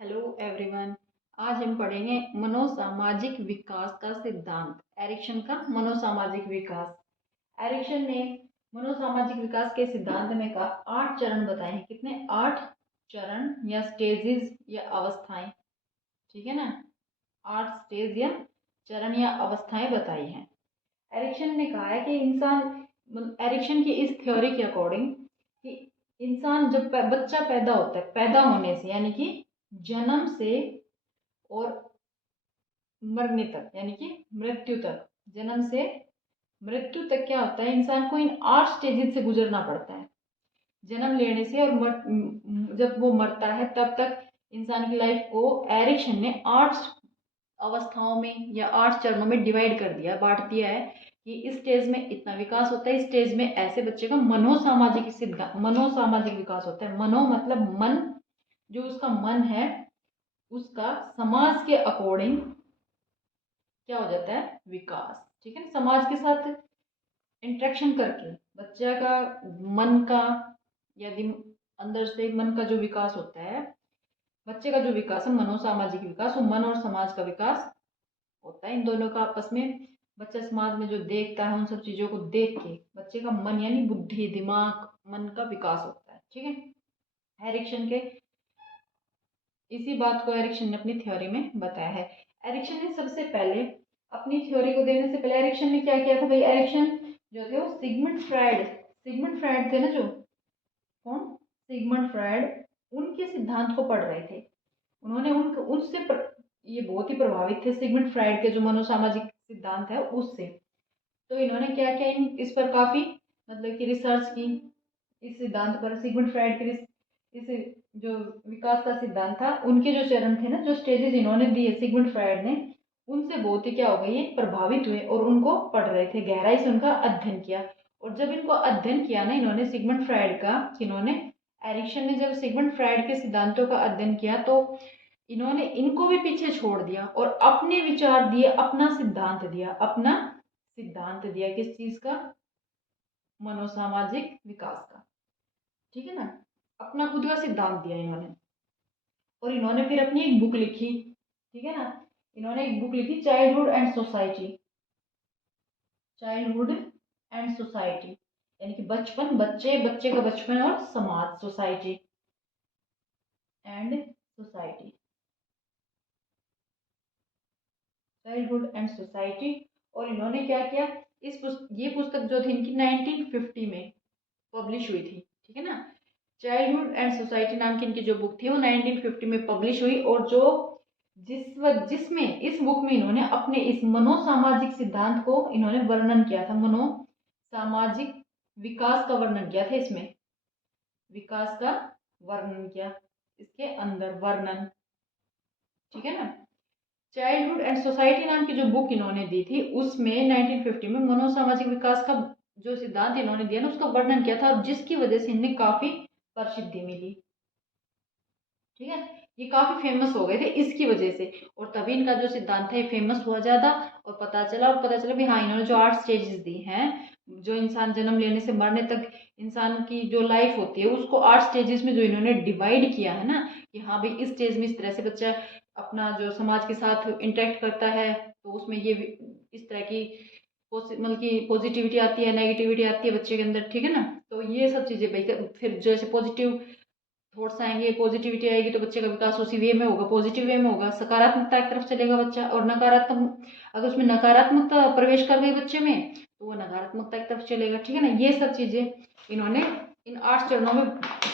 Hello everyone. आज हम पढ़ेंगे मनोसामाजिक विकास का सिद्धांत, एरिक्सन का मनोसामाजिक विकास। एरिक्सन ने मनोसामाजिक विकास के सिद्धांत में का 8 चरण बताए हैं। कितने? 8 चरण या स्टेजेस या अवस्थाएं। ठीक है ना? 8 स्टेज या चरण या अवस्थाएं बताई हैं। एरिक्सन ने कहा है कि एरिक्सन की इस थ्योरी के अकॉर्डिंग कि इंसान जब बच्चा पैदा होता है, पैदा होने से यानी कि जन्म से और मरने तक यानी कि मृत्यु तक, जन्म से मृत्यु तक क्या होता है, इंसान को इन 8 स्टेजेस से गुजरना पड़ता है। जन्म लेने से और जब वो मरता है तब तक इंसान की लाइफ को एरिक्सन ने 8 अवस्थाओं में या 8 चरणों में डिवाइड कर दिया, बांट दिया है कि इस स्टेज में इतना विकास होता है, इस स्टेज में ऐसे बच्चे का मनोसामाजिक विकास होता है। मनो मतलब मन, जो उसका मन है उसका समाज के अकॉर्डिंग क्या हो जाता है, विकास। ठीक है ना? समाज के साथ इंटरेक्शन करके बच्चे का मन का, यदि अंदर से मन का जो विकास होता है, बच्चे का जो विकास है मनोसामाजिक विकास, वो मन और समाज का विकास होता है। इन दोनों का आपस में बच्चा समाज में जो देखता है उन सब चीजों को देख के बच्चे का मन यानी बुद्धि, दिमाग, मन का विकास होता है। ठीक है? एरिक्सन के इसी बात को एरिक्सन ने अपनी थ्योरी में बताया है। एरिक्सन ने सबसे पहले अपनी थ्योरी को देने से पहले एरिक्सन ने क्या किया था भाई? एरिक्सन जो थे वो सिगमंड फ्राइड थे ना, जो कौन, सिगमंड फ्राइड, उनके सिद्धांत को पढ़ रहे थे। उन्होंने ये बहुत ही प्रभावित थे सिगमंड फ्राइड के जो मनोसामाजिक सिद्धांत है उससे। तो इन्होंने क्या किया, इस पर काफी मतलब कि रिसर्च की, इस सिद्धांत पर, सिगमंड फ्राइड के इस जो विकास का सिद्धांत था, उनके जो चरण थे ना, जो स्टेजेस इन्होंने दिए सिगमंड फ्राइड ने, उनसे बहुत ही क्या हो गए, ये प्रभावित हुए और उनको पढ़ रहे थे, गहराई से उनका अध्ययन किया। और जब इनको अध्ययन किया ना इन्होंने सिगमंड फ्राइड का, इन्होंने एरिक्सन ने जब सिगमंड फ्राइड के सिद्धांतों का अध्ययन किया तो इन्होंने इनको भी पीछे छोड़ दिया और अपने विचार दिए, अपना सिद्धांत दिया किस चीज का? मनोसामाजिक विकास का। ठीक है ना? अपना खुद का सिद्धांत दिया इन्होंने। और इन्होंने फिर अपनी एक बुक लिखी। ठीक है ना? इन्होंने एक बुक लिखी, चाइल्डहुड एंड सोसाइटी यानी कि बचपन, बच्चे का बचपन और समाज, society and society, childhood and society. और इन्होंने क्या किया, ये पुस्तक जो थी इनकी 1950 में पब्लिश हुई थी। ठीक है ना? चाइल्डहुड एंड सोसाइटी नाम की इनकी जो बुक थी वो 1950 में पब्लिश हुई। और जो जिसमें इस बुक में इन्होंने अपने इस मनोसामाजिक सिद्धांत को इन्होंने वर्णन किया था, मनोसामाजिक विकास का वर्णन किया था। इसमें विकास का वर्णन किया, इसके अंदर वर्णन। ठीक है ना? चाइल्डहुड एंड सोसाइटी नाम की जो बुक इन्होंने दी थी उसमें 1950 में मनोसामाजिक विकास का जो सिद्धांत इन्होंने दिया ना उसका वर्णन किया था, और जिसकी वजह से इन्हें काफी प्रसिद्धि मिली। ठीक है? ये काफी फेमस हो गए थे इसकी वजह से, और तभी इनका जो सिद्धांत है फेमस हुआ ज्यादा। और पता चला भी हाँ, इन्होंने जो 8 स्टेजेस दी हैं, जो इंसान जन्म लेने से मरने तक इंसान की जो लाइफ होती है उसको 8 स्टेजेस में जो इन्होंने डिवाइड किया है ना, कि हाँ भाई इस स्टेज में इस तरह से बच्चा अपना जो समाज के साथ इंटरेक्ट करता है तो उसमें ये इस तरह की मतलब की पॉजिटिविटी आती है, नेगेटिविटी आती है बच्चे के अंदर। ठीक है ना? तो ये सब चीजें भाई, फिर जैसे पॉजिटिव थॉट्स आएंगे, पॉजिटिविटी आएगी तो बच्चे का विकास उसी वे में होगा, पॉजिटिव वे में होगा, सकारात्मकता की तरफ चलेगा बच्चा। और नकारात्मक, अगर उसमें नकारात्मकता प्रवेश कर गई बच्चे में तो वो नकारात्मकता की तरफ चलेगा। ठीक है ना? ये सब चीजें इन्होंने इन 8 चरणों में,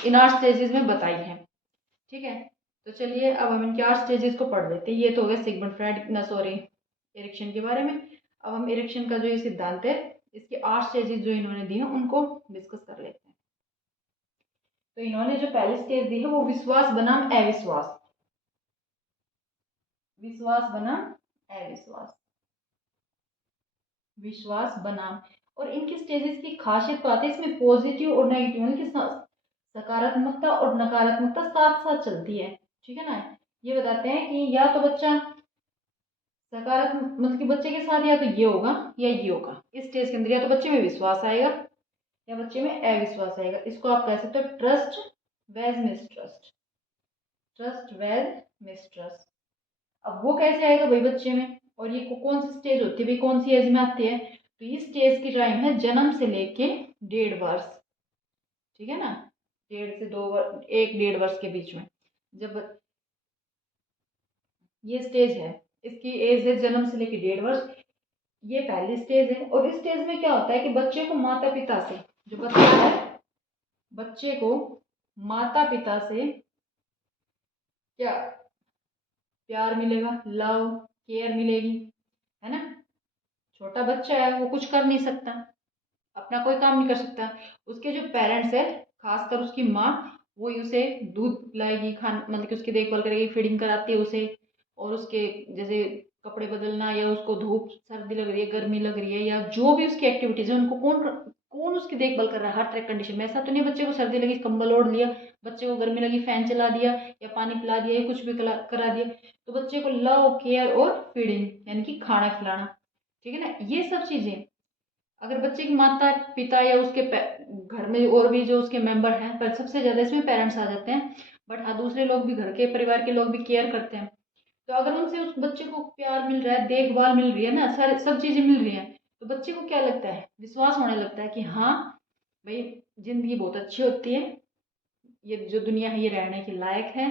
इन 8 स्टेजेस में बताई है। ठीक है? तो चलिए अब हम इनके 8 स्टेजेस को पढ़ लेते हैं। ये तो हो गया सिगमंड फ्राइड ना, सॉरी, इरेक्शन के बारे में। अब हम इरेक्शन का जो ये सिद्धांत है, इसके 8 स्टेजेस जो इन्होंने दिए हैं उनको डिस्कस कर लेते हैं। तो इन्होंने जो पहली स्टेज दी है वो विश्वास बनाम अविश्वास, विश्वास बनाम अविश्वास, विश्वास बनाम। और इनकी स्टेजेस की खासियत तो आती है इसमें पॉजिटिव और नेगेटिव, यानी कि सकारात्मकता और नकारात्मकता साथ साथ चलती है। ठीक है ना? ये बताते हैं कि या तो बच्चा सकारात्मक, मतलब कि बच्चे के साथ या तो ये होगा या ये होगा इस स्टेज के अंदर, या तो बच्चे में विश्वास आएगा या बच्चे में अविश्वास आएगा। इसको आप कह सकते हो trust versus mistrust. Trust well mistrust. अब वो कैसे आएगा भाई बच्चे में, और ये कौन सी स्टेज होती है भाई, कौन सी एज में आती है, तो ये स्टेज की टाइम है जन्म से लेके 1.5 वर्ष, ठीक है ना, 1.5 से 2 वर्ष, 1-1.5 वर्ष के बीच में जब ये स्टेज है, इसकी एज है जन्म से लेके 1.5 वर्ष, ये पहली स्टेज है। और इस स्टेज में क्या होता है कि बच्चे को माता पिता से, जो बच्चा है, बच्चे को माता पिता से क्या प्यार मिलेगा, लव केयर मिलेगी, है ना। छोटा बच्चा है, वो कुछ कर नहीं सकता, अपना कोई काम नहीं कर सकता। उसके जो पेरेंट्स है, खासकर उसकी माँ, वो उसे दूध पिलाएगी, खान मतलब कि उसकी देखभाल करेगी, फीडिंग कराती है उसे, और उसके जैसे कपड़े बदलना, या उसको धूप सर्दी लग रही है, गर्मी लग रही है, या जो भी उसकी एक्टिविटीज है, उनको कौन कौन उसकी देखभाल कर रहा है हर तरह कंडीशन में। ऐसा तो नहीं बच्चे को सर्दी लगी कंबल ओढ़ लिया, बच्चे को गर्मी लगी फैन चला दिया, या पानी पिला दिया, या कुछ भी करा दिया। तो बच्चे को लव केयर और फीडिंग यानी कि खाना खिलाना, ठीक है ना, ये सब चीजें अगर बच्चे की माता पिता या उसके घर में और भी जो उसके मेंबर हैं, पर सबसे ज्यादा इसमें पेरेंट्स आ जाते हैं, बट हाँ दूसरे लोग भी, घर के परिवार के लोग भी केयर करते हैं। तो अगर उनसे उस बच्चे को प्यार मिल रहा है, देखभाल मिल रही है ना, सारे सब चीजें मिल रही हैं, तो बच्चे को क्या लगता है, विश्वास होने लगता है कि हाँ भाई जिंदगी बहुत अच्छी होती है, ये जो दुनिया है ये रहने के लायक है,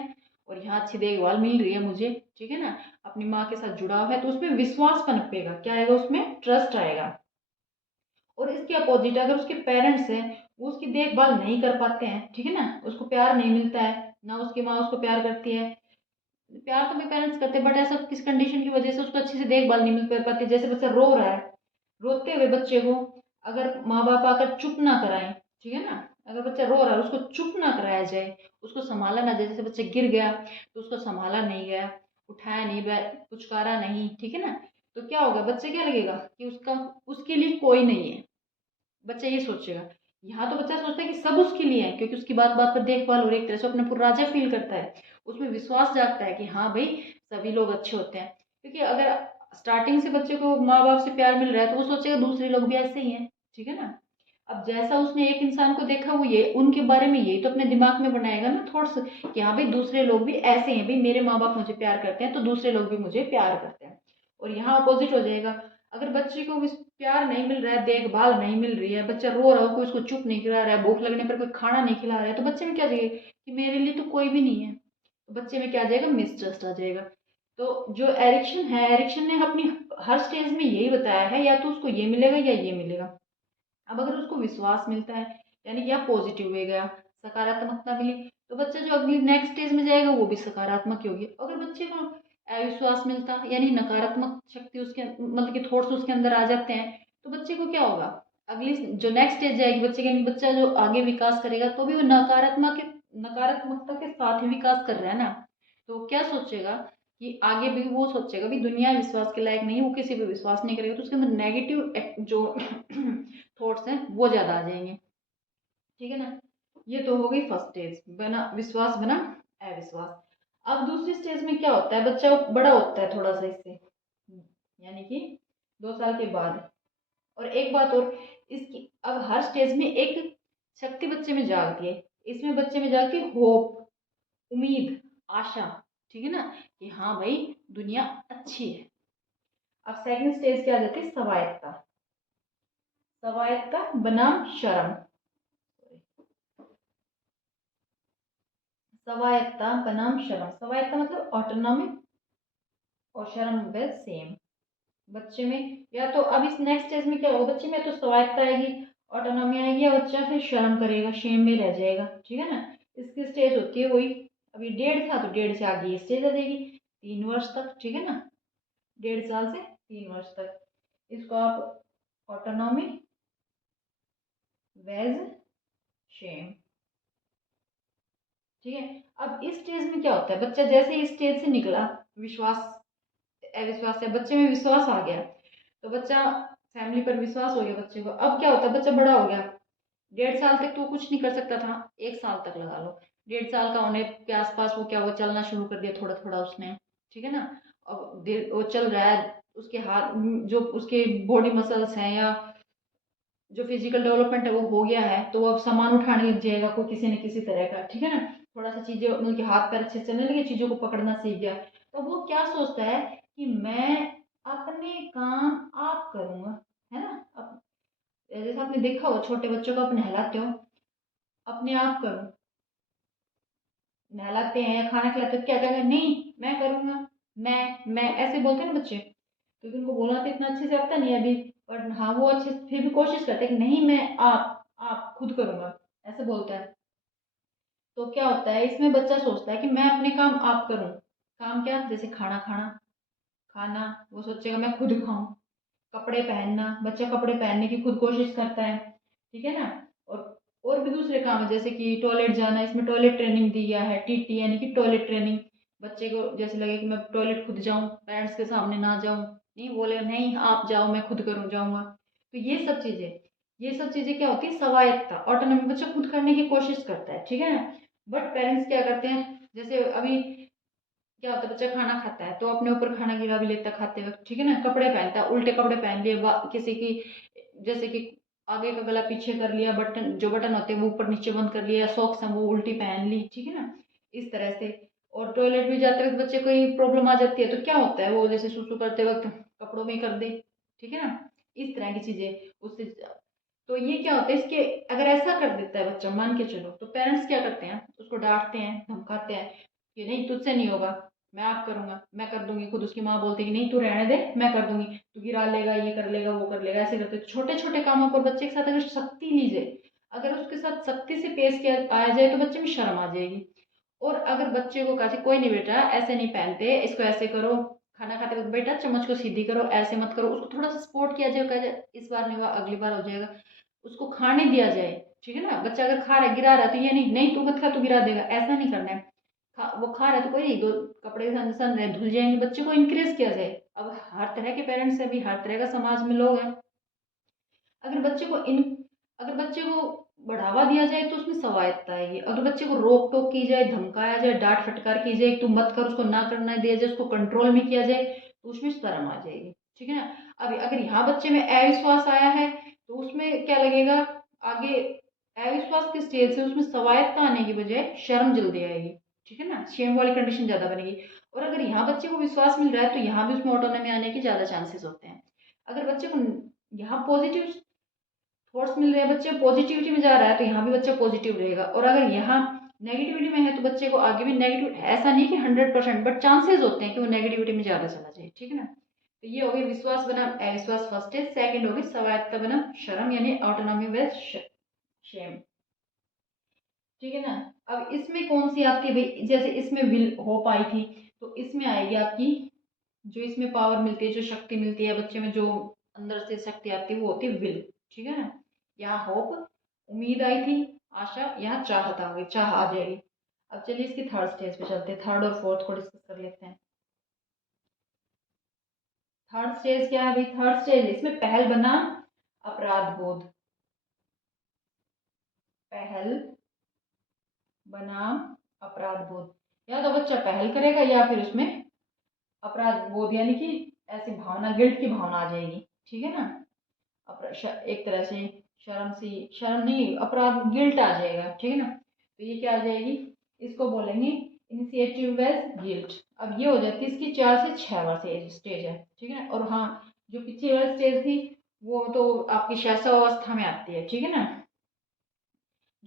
और यहाँ अच्छी देखभाल मिल रही है मुझे, ठीक है ना, अपनी माँ के साथ जुड़ाव है, तो उसमें विश्वास पनपेगा, क्या आएगा उसमें, ट्रस्ट आएगा। और इसके अपोजिट अगर उसके पेरेंट्स हैं, वो उसकी देखभाल नहीं कर पाते हैं, ठीक है ना, उसको प्यार नहीं मिलता है ना, उसकी माँ उसको प्यार करती है, प्यार तो मेरे पेरेंट्स करते हैं, बट ऐसा किस कंडीशन की वजह से उसको अच्छे से देखभाल नहीं मिल पाती, जैसे बच्चा रो रहा है, रोते हुए बच्चे को अगर माँ बाप आकर चुप ना कराएं, ठीक है ना, अगर बच्चा रो रहा है उसको चुप ना कराया जाए, उसको संभाला ना जाए, जैसे बच्चा गिर गया तो उसको संभाला नहीं गया, उठाया नहीं, पुचकारा नहीं, ठीक है ना, तो क्या होगा, बच्चे क्या लगेगा कि उसका उसके लिए कोई नहीं है, बच्चा ये सोचेगा। यहाँ तो बच्चा सोचता है कि सब उसके लिए है, क्योंकि उसकी बात बात पर देखभाल हो रही है, एक तरह से अपने पूरा राजा फील करता है, उसमें विश्वास जागता है कि हाँ भाई सभी लोग अच्छे होते हैं। क्योंकि अगर स्टार्टिंग से बच्चे को माँ बाप से प्यार मिल रहा है, तो वो सोचेगा दूसरे लोग भी ऐसे ही हैं, ठीक है ना। अब जैसा उसने एक इंसान को देखा, वो ये उनके बारे में यही तो अपने दिमाग में बनाएगा ना थॉट्स, कि हाँ भाई दूसरे लोग भी ऐसे हैं, भाई मेरे माँ बाप मुझे प्यार करते हैं तो दूसरे लोग भी मुझे प्यार करते हैं। और यहाँ अपोजिट हो जाएगा, अगर बच्चे को प्यार नहीं मिल रहा है, देखभाल नहीं मिल रही है, बच्चा रो रहा हो, कोई उसको चुप नहीं करा रहा है, भूख लगने पर कोई खाना नहीं खिला रहा है, तो बच्चे में क्या जाएगा कि मेरे लिए तो कोई भी नहीं है, तो बच्चे में क्या आ जाएगा, मिसट्रस्ट आ जाएगा। तो जो एरिक्शन है, एरिक्शन ने अपनी हर स्टेज में यही बताया है, या तो उसको ये मिलेगा या ये मिलेगा। अब अगर उसको विश्वास मिलता है, यानी कि आप पॉजिटिव वे गया, सकारात्मकता मिली, तो बच्चा जो अगली नेक्स्ट स्टेज में जाएगा वो भी सकारात्मक ही होगी। अगर बच्चे को अविश्वास मिलता यानी नकारात्मक शक्ति उसके मतलब कि थॉट्स उसके अंदर आ जाते हैं, तो बच्चे को क्या होगा, अगली जो नेक्स्ट स्टेज जाएगी बच्चे के, यानी बच्चा जो आगे विकास करेगा, तो भी वो नकारात्मकता के साथ ही विकास कर रहा है ना, तो क्या सोचेगा कि आगे भी वो सोचेगा भी दुनिया विश्वास के लायक नहीं है, वो किसी पे विश्वास नहीं करेगा, तो उसके अंदर नेगेटिव जो थॉट्स हैं वो ज्यादा आ जाएंगे, ठीक है ना। ये तो हो गई फर्स्ट स्टेज, बना विश्वास बना अविश्वास। अब दूसरी स्टेज में क्या होता है, बच्चा बड़ा होता है थोड़ा सा इससे, यानी कि 2 साल के बाद। और एक बात और, इसकी अब हर स्टेज में एक शक्ति बच्चे में जागती है, इसमें बच्चे में जागती है होप, उम्मीद, आशा, ठीक है ना, कि हाँ भाई दुनिया अच्छी है। अब सेकंड स्टेज क्या आ जाती है, स्वायत्तता, स्वायत्तता बनाम शर्म, स्वायत्तता बनाम शर्म, स्वायत्तता मतलब ऑटोनॉमी, और शर्म वे सेम। बच्चे में या तो अब इस नेक्स्ट स्टेज में क्या होगा, बच्चे में तो स्वायत्तता आएगी, ऑटोनॉमी आएगी, या बच्चा फिर शर्म करेगा, शेम में रह जाएगा, ठीक है ना। इसकी स्टेज होती है वही, अभी 1.5 था तो 1.5 से आगे ये स्टेज आ जाएगी 3 वर्ष तक, ठीक है ना, 1.5 साल से 3 वर्ष तक, इसको आप ऑटोनॉमी वेज शेम, ठीक है। अब इस स्टेज में क्या होता है, बच्चा जैसे इस स्टेज से निकला, विश्वास अविश्वास से बच्चे में विश्वास आ गया, तो बच्चा फैमिली पर विश्वास हो गया बच्चे को। अब क्या होता है, बच्चा बड़ा हो गया, 1.5 साल तक तो कुछ नहीं कर सकता था, 1 साल तक लगा लो, 1.5 साल का होने के आसपास वो क्या वो चलना शुरू कर दिया थोड़ा थोड़ा उसने, ठीक है ना। अब वो चल रहा है, उसके हाथ जो उसके बॉडी मसल्स हैं, या जो फिजिकल डेवलपमेंट है वो हो गया है, तो वो अब सामान उठाने लग जाएगा कोई किसी न किसी तरह का, ठीक है ना। थोड़ा सा चीज़ें उनके हाथ पैर अच्छे से चलने लगे, चीज़ों को पकड़ना सीख गया, तो वो क्या सोचता है कि मैं अपने काम आप करूँगा, है ना। अब जैसे आपने देखा हो छोटे बच्चों को आप नहलाते हो, अपने आप करो, नहलाते हैं या खाना खिलाते हो तो क्या कहेगा, नहीं मैं करूँगा, मैं ऐसे बोलते हैं ना बच्चे, क्योंकि उनको बोलना तो इतना अच्छे से आता नहीं है अभी, पर हाँ वो अच्छे से फिर भी कोशिश करते हैं कि नहीं मैं आप खुद करूँगा, ऐसे बोलता है। तो क्या होता है इसमें, बच्चा सोचता है कि मैं अपने काम आप करूँ। काम क्या, जैसे खाना खाना, खाना वो सोचेगा मैं खुद खाऊं। कपड़े पहनना, बच्चा कपड़े पहनने की खुद कोशिश करता है, ठीक है ना। और भी दूसरे काम है, जैसे कि टॉयलेट जाना, इसमें टॉयलेट ट्रेनिंग दी गया है, टीटी यानी कि टॉयलेट ट्रेनिंग। बच्चे को जैसे लगे कि मैं टॉयलेट खुद जाऊं, पेरेंट्स के सामने ना जाऊं, नहीं बोले नहीं आप जाओ मैं खुद करूँ जाऊंगा। तो ये सब चीजें क्या होती है, स्वायत्ता, ऑटोनॉमी, बच्चा खुद करने की कोशिश करता है, ठीक है ना। बट पेरेंट्स क्या करते हैं, जैसे अभी क्या होता है, बच्चा खाना खाता है तो अपने ऊपर खाना गिरा भी लेता है खाते वक्त, ठीक है ना। कपड़े पहनता है, उल्टे कपड़े पहन लिए, किसी की जैसे कि आगे का गला पीछे कर लिया, बटन जो बटन होते हैं वो ऊपर नीचे बंद कर लिया, सॉक्स हैं वो उल्टी पहन ली, ठीक है ना, इस तरह से। और टॉयलेट भी जाते वक्त बच्चे को कोई प्रॉब्लम आ जाती है तो क्या होता है, वो जैसे सुसु करते वक्त कपड़ों में ही कर दे, ठीक है ना, इस तरह की चीजें उससे। तो ये क्या होता है इसके, अगर ऐसा कर देता है बच्चा, मान के चलो, तो पेरेंट्स क्या करते हैं, उसको डांटते हैं, धमकाते हैं कि नहीं तुझसे नहीं होगा, मैं आप करूंगा, मैं कर दूंगी खुद। उसकी माँ बोलती है कि नहीं तू रहने दे, मैं कर दूंगी, तू गिरा लेगा, ये कर लेगा, वो कर लेगा, ऐसे करते। छोटे छोटे कामों पर बच्चे के साथ अगर सख्ती ली जाए, अगर उसके साथ सख्ती से पेश किया आया जाए तो बच्चे में शर्म आ जाएगी। और अगर बच्चे को कहा कोई नहीं बेटा ऐसे नहीं पहनते, इसको ऐसे करो, खाना खाते वक्त बेटा चम्मच को सीधी करो, ऐसे मत करो, उसको थोड़ा सा सपोर्ट किया जाए, कहा जाए इस बार नहीं हुआ अगली बार हो जाएगा, उसको खाने दिया जाए, ठीक है ना। बच्चा अगर खा रहा है, गिरा रहा है तो ये नहीं नहीं तू मत खा, तू गिरा देगा, ऐसा नहीं करना है। वो खा रहा है तो कोई नहीं, दो कपड़े सन सन रहे धुल जाएंगे, बच्चे को इंकरेज किया जाए। अब हर तरह के पेरेंट्स है, अभी हर तरह का समाज में लोग हैं। अगर बच्चे को इन अगर बच्चे को बढ़ावा दिया जाए तो उसमें स्वायत्ता आएगी। अगर बच्चे को रोक टोक की जाए, धमकाया जाए, डांट फटकार की जाए, तू मत कर, उसको ना करना दिया जाए, उसको कंट्रोल में किया जाए, तो उसमें शर्म आ जाएगी, ठीक है ना। अब अगर यहाँ बच्चे में अविश्वास आया है तो उसमें क्या लगेगा, आगे अविश्वास की स्टेज से उसमें स्वायत्ता आने की बजाय शर्म जल्दी आएगी, ठीक है ना, शेम वाली कंडीशन ज्यादा बनेगी। और अगर यहाँ बच्चे को विश्वास मिल रहा है तो यहाँ भी उसमें ऑटोनॉमी आने के ज्यादा चांसेस होते हैं। अगर बच्चे को यहाँ पॉजिटिव थॉट्स मिल रहे हैं, बच्चे पॉजिटिविटी में जा रहा है तो यहाँ भी बच्चा पॉजिटिव रहेगा। और अगर यहाँ नेगेटिविटी में है तो बच्चे को आगे भी नेगेटिव, ऐसा नहीं कि 100%, बट चांसेस होते हैं कि वो नेगेटिविटी में ज्यादा चला जाए, ठीक है ना। तो ये हो गई विश्वास बनाम अविश्वास फर्स्ट है। सेकंड हो गई स्वायत्ता बनाम शर्म, यानी ऑटोनॉमी विद शेम, ठीक है ना। अब इसमें कौन सी आती है भाई, जैसे इसमें विल होप आई थी, तो इसमें आएगी आपकी, जो इसमें पावर मिलती है, जो शक्ति मिलती है बच्चे में, जो अंदर से शक्ति आती है वो होती है विल, ठीक है ना। यहाँ होप उम्मीद आई थी, आशा, यहाँ चाहत आ गई, चाह आ जाएगी। अब चलिए इसकी थर्ड स्टेज पे चलते हैं, थर्ड और फोर्थ को डिस्कस कर लेते हैं। थर्ड स्टेज क्या है भाई, थर्ड स्टेज इसमें पहल बनाम अपराध बोध, पहल बनाम अपराध बोध। या तो बच्चा पहल करेगा या फिर उसमें अपराध बोध यानी कि ऐसी भावना, गिल्ट की भावना आ जाएगी, ठीक है ना। एक तरह से शर्म नहीं, अपराध, गिल्ट आ जाएगा, ठीक है ना। तो ये क्या आ जाएगी, इसको बोलेंगे इनिशिएटिव बेस्ड गिल्ट। अब ये हो जाती है इसकी 4 से 6 बार स्टेज है, ठीक है ना। और हाँ, जो पिछली वाली स्टेज थी वो तो आपकी शैशव अवस्था में आती है, ठीक है ना।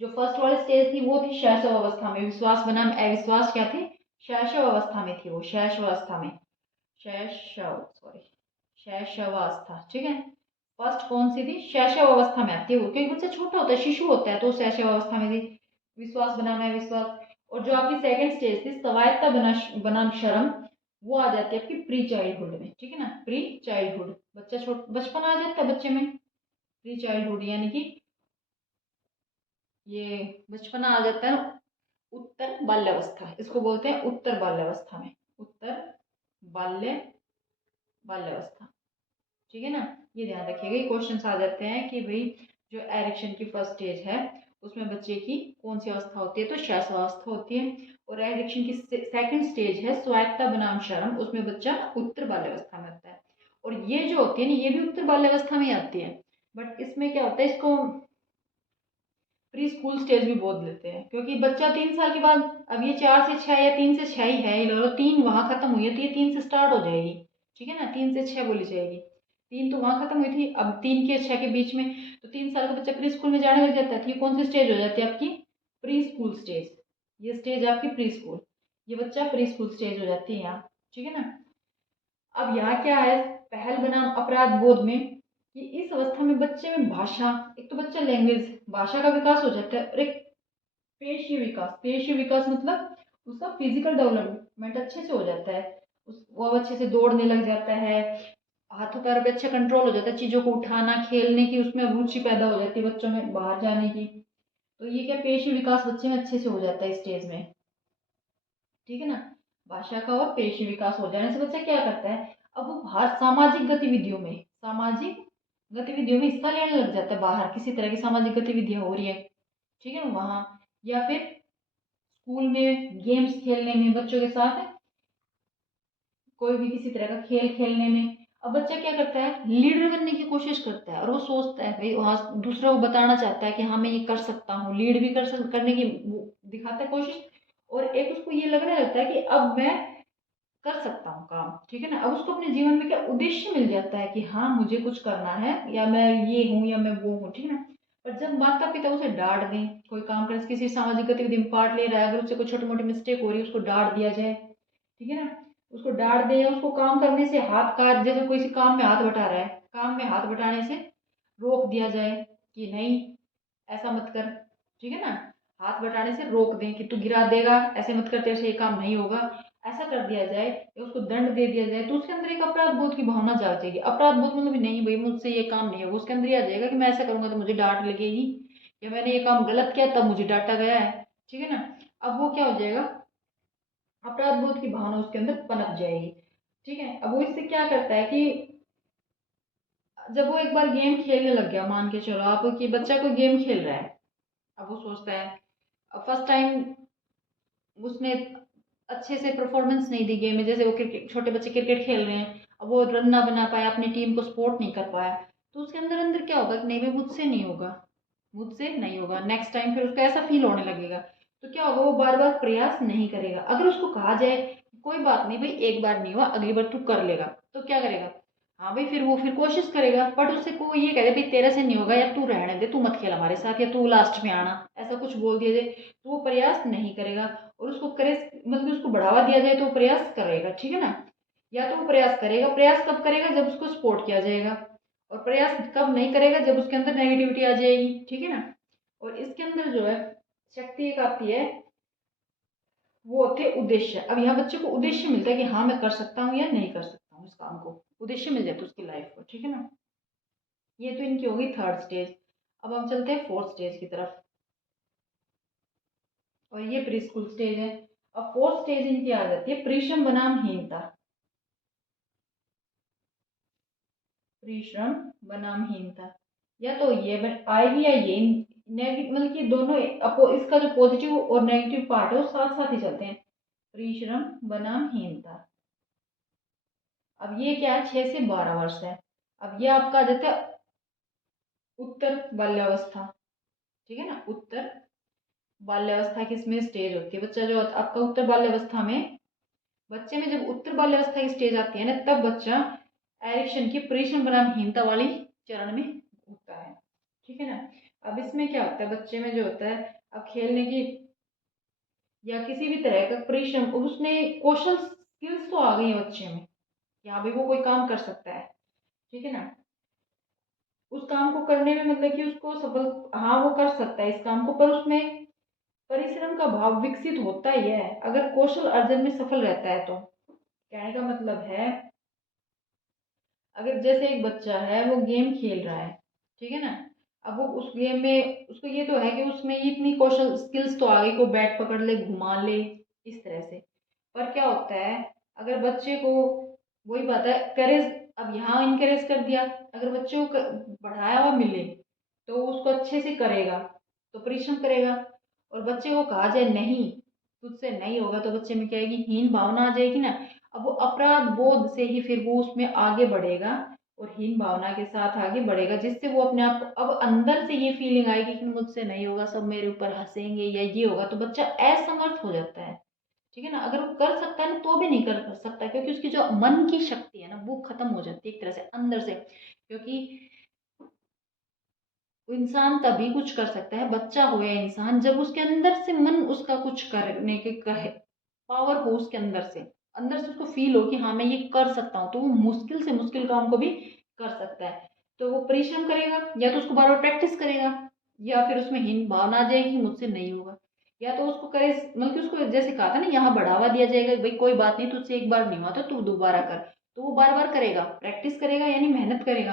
जो फर्स्ट वाली स्टेज थी वो थी शैशव अवस्था में, विश्वास बनाम अविश्वास क्या थी, शैशव अवस्था में थी वो, शैशव अवस्था में, शैशव सॉरी शैशवावस्था, ठीक है। फर्स्ट कौन सी थी, शैशव अवस्था में आती है वो, क्योंकि बच्चा छोटा होता है, शिशु होता है, तो शैशव अवस्था में थी, विश्वास बनाम अविश्वास। और जो आपकी सेकंड स्टेज थी स्वायत्ता बनाम शर्म, वो आ जाती है आपकी प्री चाइल्डहुड में, ठीक है ना। प्री चाइल्डहुड, बच्चा बचपन आ जाता है बच्चे में, प्री चाइल्डहुड यानी कि ये बचपना आ जाता है, उत्तर बाल्यावस्था इसको बोलते हैं, उत्तर बाल्यावस्था में, उत्तर बाल्य बाल्यावस्था, ठीक है ना। ये ध्यान रखिएगा, ये क्वेश्चन आ जाते हैं कि भाई जो एरिक्शन की फर्स्ट स्टेज है उसमें बच्चे की कौन सी अवस्था होती है, तो शैशवावस्था होती है। और एरिक्शन की सेकंड स्टेज है स्वायत्ता बनाम शर्म, उसमें बच्चा उत्तर बाल्यावस्था में होता है। और ये जो होती है ना, ये भी उत्तर बाल्यावस्था में ही आती है, बट इसमें क्या होता है, इसको प्री स्कूल स्टेज भी बोल देते हैं, क्योंकि बच्चा 3 साल के बाद, अब ये 4 से 6 या 3 से 6 ही है, ये लो 3 वहाँ खत्म हुई है तो ये 3 से स्टार्ट हो जाएगी, ठीक है ना, 3 से 6 बोली जाएगी। 3 तो वहाँ खत्म हुई थी, अब 3 के 6 के बीच में, तो 3 साल का बच्चा प्री स्कूल में जाने लग जाता है, तो ये कौन सी स्टेज हो जाती है आपकी, प्री स्कूल स्टेज। ये स्टेज आपकी प्री स्कूल, ये बच्चा प्री स्कूल स्टेज हो जाती है यहाँ, ठीक है ना। अब यहाँ क्या है, पहल बनाम अपराध बोध में, कि इस अवस्था में बच्चे में भाषा, एक तो बच्चा लैंग्वेज भाषा का विकास हो जाता है, और एक पेशीय विकास, पेशीय विकास मतलब उसका फिजिकल डेवलपमेंट अच्छे से हो जाता है, वो अच्छे से दौड़ने लग जाता है, हाथों पैरों पे अच्छा कंट्रोल हो जाता है, चीज़ों को उठाना, खेलने की उसमें रुचि पैदा हो जाती है बच्चों में, बाहर जाने की। तो ये क्या, पेशीय विकास बच्चे में अच्छे से हो जाता है इस स्टेज में, ठीक है ना। भाषा का और पेशीय विकास हो जाने से बच्चा क्या करता है, अब वो बाहर सामाजिक गतिविधियों में, सामाजिक गतिविधियों में हिस्सा लेने लग जाता है, बाहर किसी तरह की सामाजिक गतिविधियां हो रही है, ठीक है ना, वहाँ, या फिर स्कूल में गेम्स खेलने में बच्चों के साथ, कोई भी किसी तरह का खेल खेलने में। अब बच्चा क्या करता है, लीडर बनने की कोशिश करता है, और वो सोचता है भाई वहाँ दूसरों को बताना चाहता है कि हाँ मैं ये कर सकता हूँ, लीड भी करने की दिखाता है कोशिश, और एक उसको ये लगने लगता है कि अब मैं कर सकता हूँ काम, ठीक है ना। अब उसको अपने जीवन में क्या उद्देश्य मिल जाता है कि हाँ मुझे कुछ करना है, या मैं ये हूँ या मैं वो हूँ, ठीक है ना। पर जब माता पिता उसे डांट दें, कोई काम कर किसी सामाजिक गतिविधि में पार्ट ले रहा है, अगर उससे कोई छोटी मोटी मिस्टेक हो रही है उसको डांट दिया जाए, ठीक है ना, उसको डांट दे, या उसको काम करने से हाथ काट, जैसे कोई काम में हाथ बटा रहा है, काम में हाथ बटाने से रोक दिया जाए कि नहीं ऐसा मत कर, ठीक है ना, हाथ बटाने से रोक दें कि तू गिरा देगा, ऐसे मत कर, तेरे से ये काम नहीं होगा, ऐसा कर दिया जाए, या उसको दंड दे दिया जाए, तो उसके अंदर एक अपराध बोध की भावना जाग जाएगी। अपराध बोध मतलब नहीं भाई मुझसे ये काम नहीं होगा, उसके अंदर ये आ जाएगा कि मैं ऐसा करूंगा तो मुझे डांट लगेगी, या मैंने ये काम गलत किया तब मुझे डांटा गया है, ठीक है ना। अब वो क्या हो जाएगा, अपराध बोध की भावना उसके अंदर पनप जाएगी, ठीक है। अब वो इससे क्या करता है कि जब वो एक बार गेम खेलने लग गया, मान के चलो आप कि बच्चा कोई गेम खेल रहा है, अब वो सोचता है, अब फर्स्ट टाइम उसने अच्छे से परफॉर्मेंस नहीं दी गेम में, जैसे वो क्रिकेट, छोटे बच्चे क्रिकेट खेल रहे हैं, अब वो रन ना बना पाया, अपनी टीम को सपोर्ट नहीं कर पाया, तो उसके अंदर अंदर क्या होगा कि नहीं भाई मुझसे नहीं होगा, मुझसे नहीं होगा, नेक्स्ट टाइम फिर उसको ऐसा फील होने लगेगा, तो क्या होगा, वो बार बार प्रयास नहीं करेगा। अगर उसको कहा जाए कोई बात नहीं भाई एक बार नहीं हुआ, अगली बार तू कर लेगा, तो क्या करेगा, हाँ भाई फिर वो फिर कोशिश करेगा, बट उससे कोई ये कह दे भाई तेरे से नहीं होगा, या तू रहने दे, तू मत खेल हमारे साथ, या तू लास्ट में आना, ऐसा कुछ बोल दिया जाए, तो वो प्रयास नहीं करेगा, और उसको करे मतलब उसको बढ़ावा दिया जाए तो वो प्रयास करेगा, ठीक है ना। या तो वो प्रयास करेगा, प्रयास कब करेगा, जब उसको सपोर्ट किया जाएगा, और प्रयास कब नहीं करेगा, जब उसके अंदर नेगेटिविटी आ जाएगी, ठीक है ना। और इसके अंदर जो है शक्ति एक आती है, वो होते उद्देश्य। अब यहाँ बच्चे को उद्देश्य मिलता है कि हाँ मैं कर सकता हूँ या नहीं कर सकता हूँ, इस काम को उद्देश्य मिल जाता है उसकी लाइफ को, ठीक है ना। ये तो इनकी होगी थर्ड स्टेज। अब हम चलते हैं फोर्थ स्टेज की तरफ, और ये प्री स्कूल स्टेज है। अब फोर्थ स्टेज इनकी आ जाती है परिश्रम बनाम हीनता, परिश्रम बनाम हीनता, या तो ये आएगी या ये नेगेटिव, मतलब कि दोनों इसका जो पॉजिटिव और नेगेटिव पार्ट है वो साथ साथ ही चलते हैं, परिश्रम बनाम हीनता। अब ये क्या है, 6 से 12 वर्ष है। अब ये आपका आ जाता है उत्तर बाल्यावस्था, ठीक है ना, उत्तर बाल्यावस्था की इसमें स्टेज होती है, बच्चा जो आपका उत्तर बाल्यावस्था में, बच्चे में जब उत्तर बाल्यावस्था की स्टेज आती है ना, तब बच्चा एरिक्शन की परिश्रम बनाम हीनता वाली चरण में होता है, ठीक है ना। अब इसमें क्या होता है, बच्चे में जो होता है, अब खेलने की या किसी भी तरह का परिश्रम, उसने कौशल स्किल्स तो आ गई है बच्चे में कि हाँ भाई वो कोई काम कर सकता है, ठीक है ना, उस काम को करने में मतलब कि उसको सफल, हाँ वो कर सकता है इस काम को, पर उसमें परिश्रम का भाव विकसित होता ही है अगर कौशल अर्जन में सफल रहता है। तो कहने का मतलब है, अगर जैसे एक बच्चा है वो गेम खेल रहा है, ठीक है ना, अब वो उस गेम में उसको ये तो है कि उसमें ये इतनी कौशल स्किल्स तो आ गई, को बैट पकड़ ले घुमा ले इस तरह से, पर क्या होता है अगर बच्चे को, वही बात है करेज, अब यहाँ इनकरेज कर दिया, अगर बच्चे को बढ़ाया हुआ मिले तो वो उसको अच्छे से करेगा, तो परिश्रम करेगा, और बच्चे को कहा जाए नहीं तुझसे नहीं होगा, तो बच्चे में क्या आएगी, हीन भावना आ जाएगी ना। अब वो अपराध बोध से ही फिर वो उसमें आगे बढ़ेगा, और हीन भावना के साथ आगे बढ़ेगा, जिससे वो अपने आप को अब अंदर से ये फीलिंग आएगी कि मुझसे नहीं होगा, सब मेरे ऊपर हंसेंगे या ये होगा, तो बच्चा असमर्थ हो जाता है। ठीक है ना, अगर वो कर सकता है ना तो भी नहीं कर सकता, क्योंकि उसकी जो मन की शक्ति है ना वो खत्म हो जाती है एक तरह से अंदर से। क्योंकि वो इंसान तभी कुछ कर सकता है, बच्चा हो या इंसान, जब उसके अंदर से मन उसका कुछ करने के कहे, पावर हो उसके अंदर से उसको फील हो कि हाँ मैं ये कर सकता हूँ, तो वो मुश्किल से मुश्किल काम को भी कर सकता है। तो वो परिश्रम करेगा, या तो उसको बार बार प्रैक्टिस करेगा, या फिर उसमें हीन भावना आ जाएगी मुझसे नहीं होगा, या तो उसको करे, मतलब कि उसको जैसे कहा था ना, यहाँ बढ़ावा दिया जाएगा, भाई कोई बात नहीं, तुझसे एक बार नहीं हुआ तो तू दोबारा कर, तो वो बार बार करेगा, प्रैक्टिस करेगा, यानी मेहनत करेगा।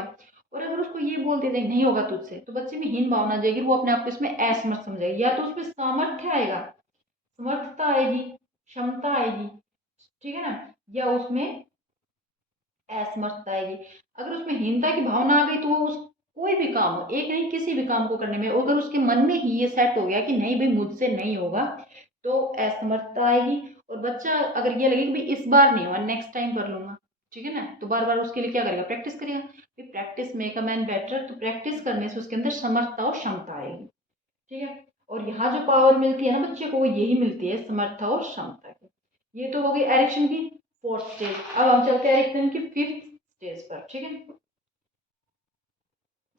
और अगर उसको ये बोल दिया जाए नहीं होगा तुझसे, तो बच्चे में हीन भावना आ जाएगी, वो अपने आप को इसमें असमर्थ समझेगा, या तो उसमें सामर्थ्य आएगा, समर्थता आएगी, क्षमता आएगी, ठीक है ना, या उसमें असमर्थता आएगी। अगर उसमें हीनता की भावना आ गई तो वो उस कोई भी काम हो, एक नहीं किसी भी काम को करने में, अगर उसके मन में ही ये सेट हो गया कि नहीं भाई मुझसे नहीं होगा, तो असमर्थता आएगी। और बच्चा अगर ये लगे कि भाई इस बार नहीं हुआ, नेक्स्ट टाइम कर लूंगा, ठीक है ना, तो बार बार उसके लिए क्या करेगा, प्रैक्टिस करेगा। Practice make a man better, तो प्रैक्टिस करने से उसके अंदर समर्थता और क्षमता आएगी। ठीक है, और यहाँ जो पावर मिलती है ना बच्चे को, वो यही मिलती है, समर्था और क्षमता की। ये तो हो गई एरिक्शन की फोर्थ स्टेज। अब हम चलते हैं एरिक्सन की फिफ्थ स्टेज पर। ठीक है,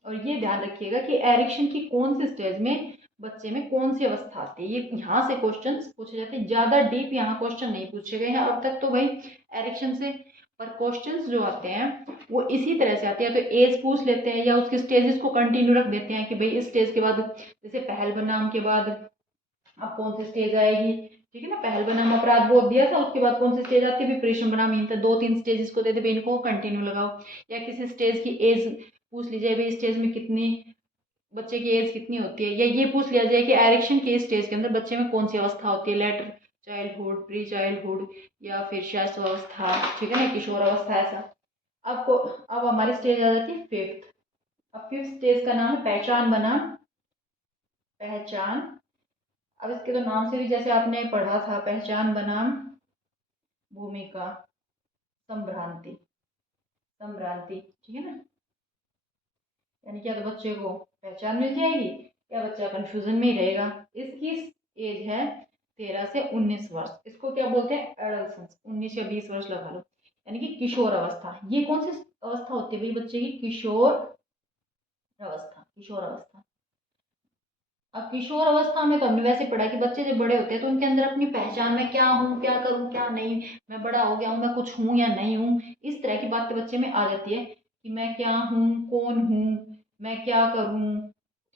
और ये ध्यान रखिएगा कि एरिक्शन की कौन सी स्टेज में बच्चे में कौन सी अवस्था आती है, ये यहाँ से क्वेश्चन पूछे जाते हैं। ज्यादा डीप यहाँ क्वेश्चन नहीं पूछे गए हैं अब तक तो भाई एरिक्शन से, पर क्वेश्चंस जो आते हैं वो इसी तरह से आते हैं। तो एज पूछ लेते हैं, या उसके स्टेजेस को कंटिन्यू रख देते हैं कि भाई इस स्टेज के बाद, जैसे पहल बनाम के बाद अब कौन सी स्टेज आएगी। ठीक है ना, पहल बनाम अपराध बोध दिया था, उसके बाद कौन सी स्टेज आती है, विपरीशन बनाम हीनता, दो तीन स्टेजेस को देते, इनको कंटिन्यू लगाओ। या किसी स्टेज की एज पूछ लीजिए, भाई स्टेज में कितनी, बच्चे की एज कितनी होती है, या ये पूछ लिया जाए कि एरिक्शन के स्टेज के अंदर बच्चे में कौन सी अवस्था होती है, लेटर चाइल्डहुड, प्री चाइल्डहुड, या फिर शैशव अवस्था, ठीक है ना, किशोर अवस्था, ऐसा। आपको अब हमारी स्टेज आ जाती है फिफ्थ। अब फिफ्थ स्टेज का नाम है पहचान बनाम पहचान। अब इसके तो नाम से भी जैसे आपने पढ़ा था, पहचान बनाम भूमिका, संभ्रांति, संभ्रांति, ठीक है ना, यानी क्या, तो बच्चे को पहचान मिल जाएगी या बच्चा कंफ्यूजन में ही रहेगा। इसकी एज है 13 से 19 वर्ष, इसको क्या बोलते हैं, एडल्सेंस, 19 या 20 वर्ष लगा लो, यानी कि किशोर अवस्था। ये कौन सी अवस्था होती है भाई बच्चे की, किशोर अवस्था, किशोर अवस्था। अब किशोर अवस्था में तो हमने वैसे पढ़ा कि बच्चे जब बड़े होते हैं तो उनके अंदर अपनी पहचान, मैं क्या हूँ, क्या करूँ, क्या नहीं, मैं बड़ा हो गया हूँ, मैं कुछ हूँ या नहीं हूँ, इस तरह की बातें बच्चे में आ जाती है कि मैं क्या हूँ, कौन हूँ, मैं क्या करूँ,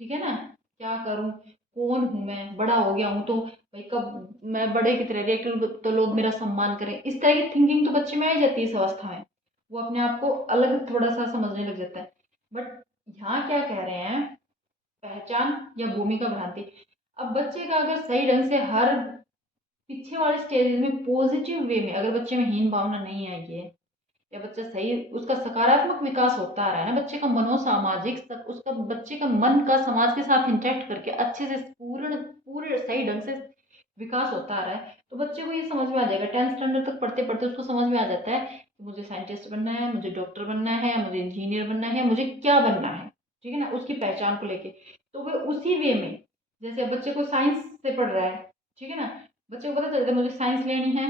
ठीक है ना, क्या करूँ, कौन हूँ, मैं बड़ा हो गया हूँ तो भाई कब मैं बड़े की तरह रिएक्ट तो लोग मेरा सम्मान करें, इस तरह की थिंकिंग तो बच्चे में आ जाती है इस अवस्था में। वो अपने आप को अलग थोड़ा सा समझने लग जाता है। बट यहाँ क्या कह रहे हैं, पहचान या भूमिका भ्रांति। अब बच्चे का अगर सही ढंग से हर पीछे वाले स्टेज में पॉजिटिव वे में अगर बच्चे में हीन भावना नहीं आई है, या बच्चा सही उसका सकारात्मक विकास होता आ रहा है ना, बच्चे का मनोसामाजिक उसका बच्चे का मन का समाज के साथ इंटरेक्ट करके अच्छे से पूर्ण पूरे सही ढंग से विकास होता आ रहा है, तो बच्चे को ये समझ में आ जाएगा। 10th स्टैंडर्ड तक पढ़ते पढ़ते उसको समझ में आ जाता है कि मुझे साइंटिस्ट बनना है, मुझे डॉक्टर बनना है, मुझे इंजीनियर बनना है, मुझे क्या बनना है, ठीक है ना, उसकी पहचान को लेके। तो वह उसी वे में, जैसे बच्चे को साइंस से पढ़ रहा है, ठीक है ना, बच्चे को पता चलता है मुझे साइंस लेनी है,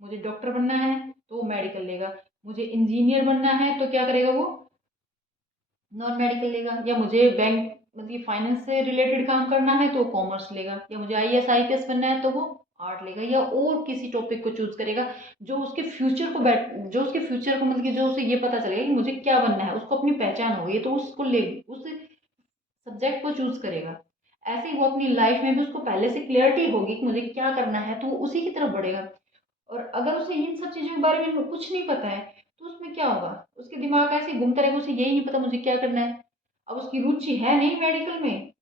मुझे डॉक्टर बनना है तो वो मेडिकल लेगा, मुझे इंजीनियर बनना है तो क्या करेगा वो नॉन मेडिकल लेगा, या मुझे बैंक मतलब फाइनेंस से रिलेटेड काम करना है तो कॉमर्स लेगा, या मुझे आईएएस आईपीएस बनना है तो वो आर्ट लेगा, या और किसी टॉपिक को चूज करेगा जो उसके फ्यूचर को जो उसके फ्यूचर को मतलब कि जो उसे ये पता चलेगा कि मुझे क्या बनना है, उसको अपनी पहचान होगी तो उसको ले उस सब्जेक्ट को चूज करेगा। ऐसे ही वो अपनी लाइफ में भी उसको पहले से क्लियरिटी होगी कि मुझे क्या करना है, तो वो उसी की तरफ बढ़ेगा। और अगर उसे इन सब चीज़ों के बारे में कुछ नहीं पता है तो उसमें क्या होगा, उसके दिमाग ऐसे ही घूमता रहेगा, उसे यही नहीं पता मुझे क्या करना है। अब उसकी रुचि है नहीं मेडिकल में,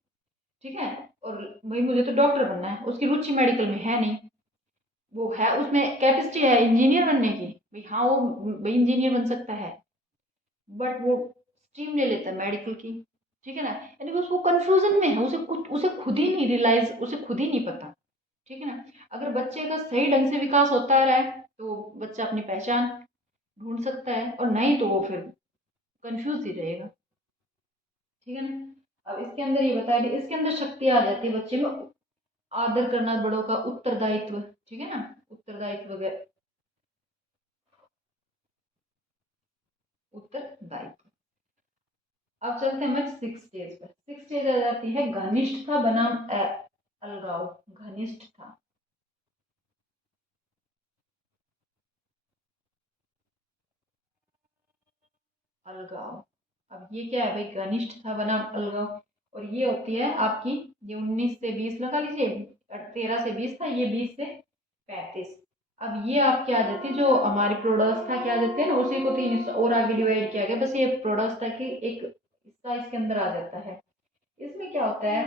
ठीक है, और भाई मुझे तो डॉक्टर बनना है, उसकी रुचि मेडिकल में है नहीं, वो है उसमें कैपेसिटी है इंजीनियर बनने की, भाई हाँ वो भाई इंजीनियर बन सकता है, बट वो स्ट्रीम ले लेता है मेडिकल की, ठीक है ना, यानी कि उसको कंफ्यूजन में है, उसे खुद ही नहीं रियलाइज, उसे खुद ही नहीं पता, ठीक है ना। अगर बच्चे का सही ढंग से विकास होता रहा है तो बच्चा अपनी पहचान ढूंढ सकता है, और नहीं तो वो फिर कंफ्यूज ही रहेगा, ठीक है ना। अब इसके अंदर ये बताया कि इसके अंदर शक्ति आ जाती है बच्चे में, आदर करना बड़ों का, उत्तरदायित्व, ठीक है ना, उत्तरदायित्व वगैरह, उत्तरदायित्व। अब चलते हैं मैं 6 स्टेज पर। 6 स्टेज आ जाती है घनिष्ठता बनाम अलगाव। घनिष्ठता, अलगाव। अब ये क्या है भाई, घनिष्ठता बनाम अलगाव। और ये होती है आपकी, ये 19 से 20 लगा लीजिए, 13 से 20 था, ये 20 से 35। अब ये आपकी आ जाती है, जो हमारी प्रोडास्थता क्या आ जाती है ना, उसी को 3 और आगे डिवाइड किया गया, बस ये प्रोडास्थता की एक हिस्सा इसके अंदर आ जाता है। इसमें क्या होता है,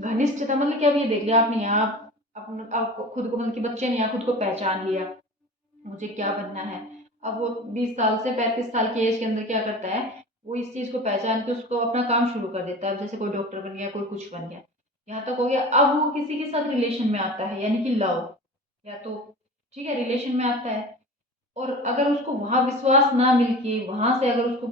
घनिष्ठता मतलब क्या, ये देख लिया आपने यहाँ अपने आपको खुद को, मतलब कि बच्चे ने यहाँ खुद को पहचान लिया, मुझे क्या बनना है। अब वो 20 साल से 35 साल की एज के अंदर क्या करता है, वो इस चीज को पहचान के उसको अपना काम शुरू कर देता है। अब जैसे कोई डॉक्टर बन गया, कोई कुछ बन गया, यहाँ तक हो गया। अब वो किसी के साथ रिलेशन में आता है, यानी कि लव, या तो ठीक है रिलेशन में आता है, और अगर उसको वहां विश्वास ना मिल के, वहां से अगर उसको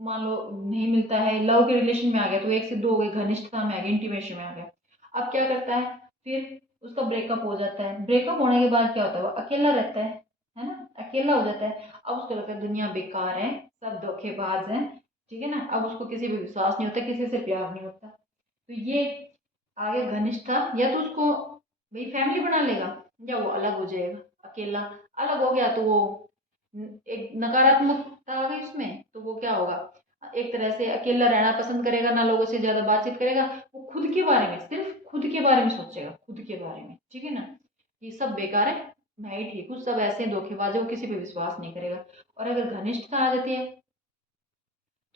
मान लो नहीं मिलता है, लव के रिलेशन में आ गया, तो 1 से 2 हो गए, घनिष्ठता में आ गया, इंटीमेशन में आ गया। अब क्या करता है, फिर उसका ब्रेकअप हो जाता है। ब्रेकअप होने के बाद क्या होता है, वो अकेला रहता है ना, अकेला हो जाता है। अब उसको लगता है दुनिया बेकार है, सब धोखेबाज है, ठीक है ना। अब उसको किसी पे विश्वास नहीं होता, किसी से प्यार नहीं होता। तो ये आगे घनिष्ठता, या तो उसको भाई फैमिली बना लेगा, या वो अलग हो जाएगा अकेला। अलग हो गया तो वो एक नकारात्मकता आ गई उसमें, तो वो क्या होगा, एक तरह से अकेला रहना पसंद करेगा, ना लोगों से ज्यादा बातचीत करेगा। वो खुद के बारे में, सिर्फ खुद के बारे में सोचेगा, खुद के बारे में, ठीक है ना, कि सब बेकार है, मैं ही ठीक हूँ, सब ऐसे धोखेबाज है, वो किसी पे विश्वास नहीं करेगा। और अगर घनिष्ठता आ जाती है,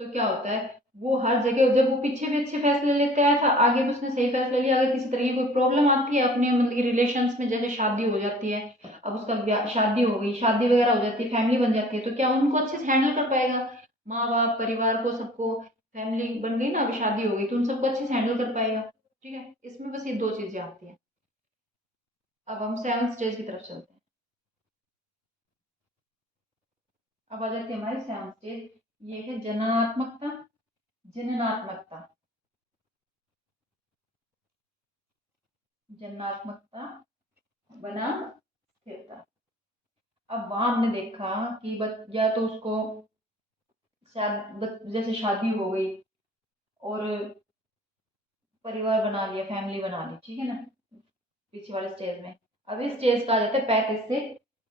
तो क्या होता है, वो हर जगह, जब वो पीछे भी अच्छे फैसले लेते आया था, आगे भी उसने सही फैसले लिया। अगर किसी तरह की कोई प्रॉब्लम आती है अपने मतलब कि रिलेशंस में, जैसे शादी हो जाती है, अब उसका शादी हो गई, शादी वगैरह हो जाती है, फैमिली बन जाती है, तो क्या उनको अच्छे से हैंडल कर पाएगा, माँ बाप परिवार को, सबको। फैमिली बन गई ना, अभी शादी हो गई, तो उन सबको अच्छे से हैंडल कर पाएगा, ठीक है। इसमें बस ये 2 चीजें आती हैं। अब हम 7th स्टेज की तरफ चलते हैं। अब आ जाती है हमारी 7th स्टेज, ये है जननात्मकता, जननात्मकता, जननात्मकता बनाम स्थिरता। अब वहां हमने देखा कि या तो उसको जैसे शादी हो गई, और परिवार बना लिया, फैमिली बना ली, ठीक है ना, पीछे वाले स्टेज में। अब इस स्टेज का आ जाता है 35 से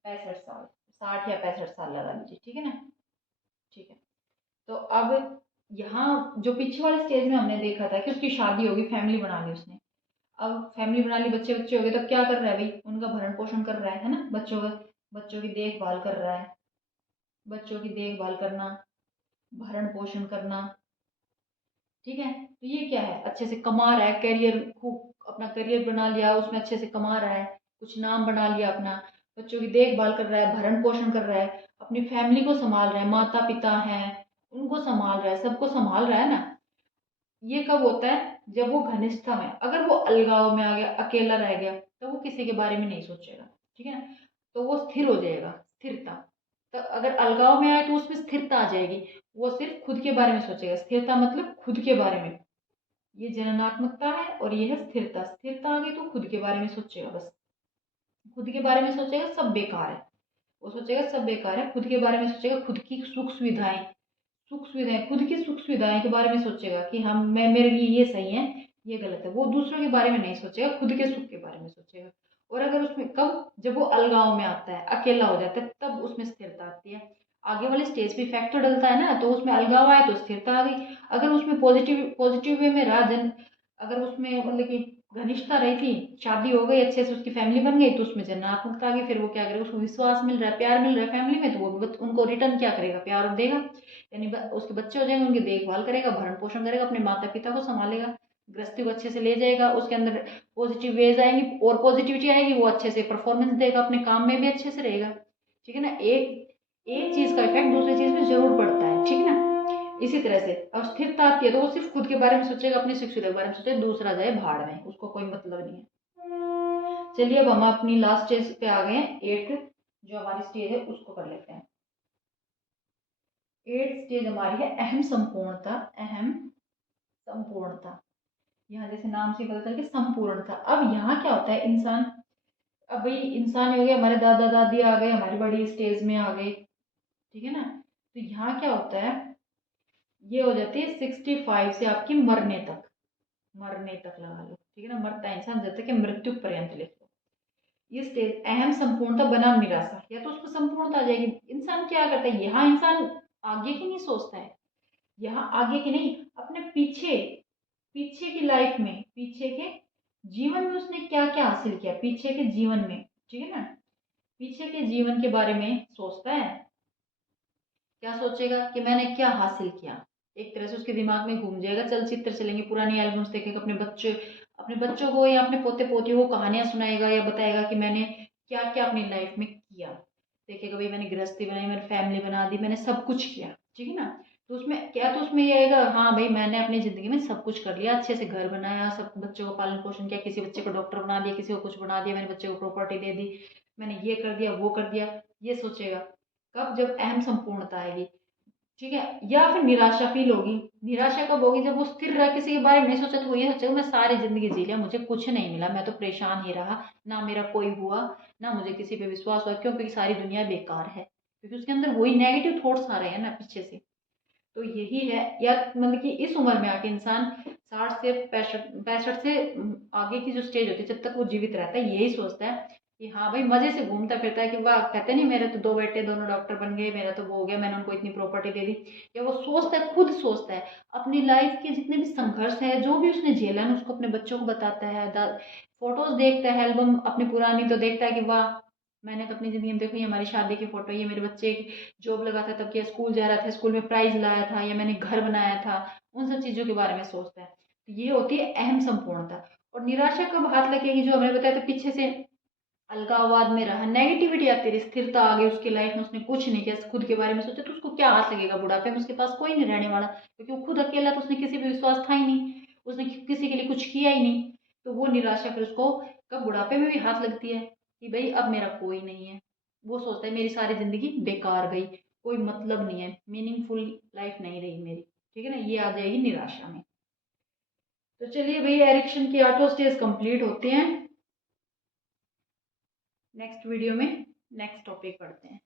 65 साल, 60 या 65 साल लगा लीजिए, ठीक है ना, ठीक है। तो अब यहाँ जो पीछे वाले स्टेज में हमने देखा था कि उसकी शादी होगी, फैमिली बना ली उसने। अब फैमिली बना ली, बच्चे बच्चे हो गए, तब क्या कर रहा है भाई, उनका भरण पोषण कर रहा है ना, बच्चों का, बच्चों की देखभाल कर रहा है, बच्चों की देखभाल करना, भरण पोषण करना, ठीक है। तो ये क्या है, अच्छे से कमा रहा है, करियर खूब अपना करियर बना लिया, उसमें अच्छे से कमा रहा है, कुछ नाम बना लिया अपना, बच्चों की देखभाल कर रहा है, भरण पोषण कर रहा है, अपनी फैमिली को संभाल रहा है, माता पिता हैं उनको संभाल रहा है, सबको संभाल रहा है ना। ये कब होता है, जब वो घनिष्ठता में, अगर वो अलगाव में आ गया, अकेला रह गया, तो वो किसी के बारे में नहीं सोचेगा, ठीक है ना, तो वो स्थिर हो जाएगा, स्थिरता। तो अगर अलगाव में आए तो उसमें स्थिरता आ जाएगी, वो सिर्फ खुद के बारे में सोचेगा। स्थिरता मतलब खुद के बारे में, ये जननात्मकता है, और ये है स्थिरता। स्थिरता आ गई तो खुद के बारे में सोचेगा, बस खुद के बारे में सोचेगा, सब बेकार है, वो सोचेगा सब बेकार है, खुद के बारे में सोचेगा, खुद की सुख सुविधाएं, सुख सुविधाएं, खुद की सुख सुविधाएं के बारे में सोचेगा कि हम, मैं, मेरे लिए ये सही है, ये गलत है। वो दूसरों के बारे में नहीं सोचेगा, खुद के सुख के बारे में सोचेगा। और अगर उसमें कब, जब वो अलगाव में आता है, अकेला हो जाता है, तब उसमें स्थिरता आती है। आगे वाले स्टेज पे फैक्टर डलता है ना, तो उसमें अलगाव आए तो स्थिरता आ गई। अगर उसमें पॉजिटिव पॉजिटिव वे में रहा, अगर उसमें मतलब कि घनिष्ठता रही थी, शादी हो गई, अच्छे से उसकी फैमिली बन गई, तो उसमें जन्नात्मकता आ गई। फिर वो क्या करेगा, उसको विश्वास मिल रहा है, प्यार मिल रहा है फैमिली में, तो वो भी उनको रिटर्न क्या करेगा, प्यार देगा, यानी उसके बच्चे हो जाएंगे, उनकी देखभाल करेगा, भरण पोषण करेगा, अपने माता पिता को संभालेगा, गृहस्थी को अच्छे से ले जाएगा, उसके अंदर पॉजिटिव वेज आएंगी और पॉजिटिविटी आएगी, वो अच्छे से परफॉर्मेंस देगा, अपने काम में भी अच्छे से रहेगा, ठीक है ना। एक एक चीज का इफेक्ट दूसरी चीज में जरूर पड़ता है, ठीक है ना। इसी तरह से अब स्थिरता आती है, तो वो सिर्फ खुद के बारे में सोचेगा, अपनी सुख सुविधा के बारे में सोचेगा, दूसरा जाए भाड़ में, उसको कोई मतलब नहीं है। चलिए अब हम अपनी लास्ट स्टेज पे आ गए हैं, 8th जो हमारी स्टेज है उसको कर लेते हैं। 8th स्टेज हमारी है अहम संपूर्णता। अहम संपूर्णता, यहाँ जैसे नाम से पता चल के संपूर्णता। अब यहाँ क्या होता है, इंसान, अब भाई इंसान हो गए, हमारे दादा दादी आ गए, हमारी बड़ी स्टेज में आ गए, ठीक है ना। तो यहाँ क्या होता है, ये हो जाती है 65 से आपकी मरने तक, मरने तक लगा लो, ठीक है ना। मरता है इंसान जब तक कि मृत्यु पर्यंत लिख लो। ये स्टेज अहम संपूर्णता बनाम निराशा, या तो उसको संपूर्णता आ जाएगी। इंसान क्या करता है, यहाँ इंसान आगे की नहीं सोचता है, यहाँ आगे की नहीं, अपने पीछे, पीछे की लाइफ में, पीछे के जीवन में उसने क्या क्या हासिल किया, पीछे के जीवन में, ठीक है ना। पीछे के जीवन के बारे में सोचता है। क्या सोचेगा कि मैंने क्या हासिल किया, एक तरह से उसके दिमाग में घूम जाएगा, चलचित्र चलेंगे, पुरानी एल्बम्स देखेगा, अपने बच्चों को या अपने पोते पोतियों को कहानियां सुनाएगा या बताएगा कि मैंने क्या क्या अपनी लाइफ में किया। देखेगा भाई मैंने गृहस्थी बनाई, मैंने फैमिली बना दी, मैंने सब कुछ किया, ठीक है ना। तो उसमें क्या, तो उसमें ये आएगा, हाँ भाई मैंने अपनी जिंदगी में सब कुछ कर लिया, अच्छे से घर बनाया, सब बच्चों को पालन पोषण किया, किसी बच्चे को डॉक्टर बना दिया, किसी को कुछ बना दिया, मैंने बच्चे को प्रॉपर्टी दे दी, मैंने ये कर दिया वो कर दिया। ये सोचेगा कब, जब अहम संपूर्णता आएगी, ठीक है। या फिर निराशा फील होगी। निराशा कब होगी, जब वो स्थिर रहा, किसी के बारे में नहीं सोचा, तो वो ये सोचेगा मैं सारी जिंदगी जी लिया, मुझे कुछ नहीं मिला, मैं तो परेशान ही रहा, ना मेरा कोई हुआ, ना मुझे किसी पे विश्वास हुआ, क्यों, क्योंकि सारी दुनिया बेकार है, क्योंकि उसके अंदर वही नेगेटिव थॉट्स आ रहे हैं ना पीछे से। तो यही है, या मतलब कि इस उम्र में आके इंसान 60 से 65 से आगे की जो स्टेज होती है, जब तक वो जीवित रहता है, यही सोचता है कि हाँ भाई मजे से घूमता फिरता है, कि वाह, कहते नहीं मेरे तो 2 बेटे दोनों डॉक्टर बन गए, मेरा तो वो हो गया, मैंने उनको इतनी प्रॉपर्टी दे दी। या वो सोचता है, खुद सोचता है अपनी लाइफ के जितने भी संघर्ष है, जो भी उसने झेला है, उसको अपने बच्चों को बताता है, फोटोज देखता है, एल्बम अपनी पुरानी, तो देखता है कि वाह, मैंने तो अपनी जिंदगी में, देखो ये हमारी शादी की फोटो, ये मेरे बच्चे जॉब लगा था तब, क्या स्कूल जा रहा था, स्कूल में प्राइज लाया था, या मैंने घर बनाया था, उन सब चीजों के बारे में सोचता है। तो ये होती है अहम संपूर्णता। और निराशा कब हाथ लगेगी, जो हमने बताया था पीछे से अलगाववाद में रहा, नेगेटिविटी आती रही, स्थिरता आ गई उसकी लाइफ में, उसने कुछ नहीं किया, खुद के बारे में सोचा, तो उसको क्या हाथ लगेगा, बुढ़ापे में उसके पास कोई नहीं रहने वाला, क्योंकि वो खुद अकेला, तो उसने किसी पे विश्वास था ही नहीं, उसने किसी के लिए कुछ किया ही नहीं। तो वो निराशा फिर उसको कब, बुढ़ापे में भी हाथ लगती है, कि भाई अब मेरा कोई नहीं है। वो सोचता है मेरी सारी जिंदगी बेकार गई, कोई मतलब नहीं है, मीनिंगफुल लाइफ नहीं रही मेरी, ठीक है ना। ये आ जाएगी निराशा में। तो चलिए भाई, एरिक्शन की 8 स्टेज कंप्लीट होते हैं। नेक्स्ट वीडियो में नेक्स्ट टॉपिक पढ़ते हैं।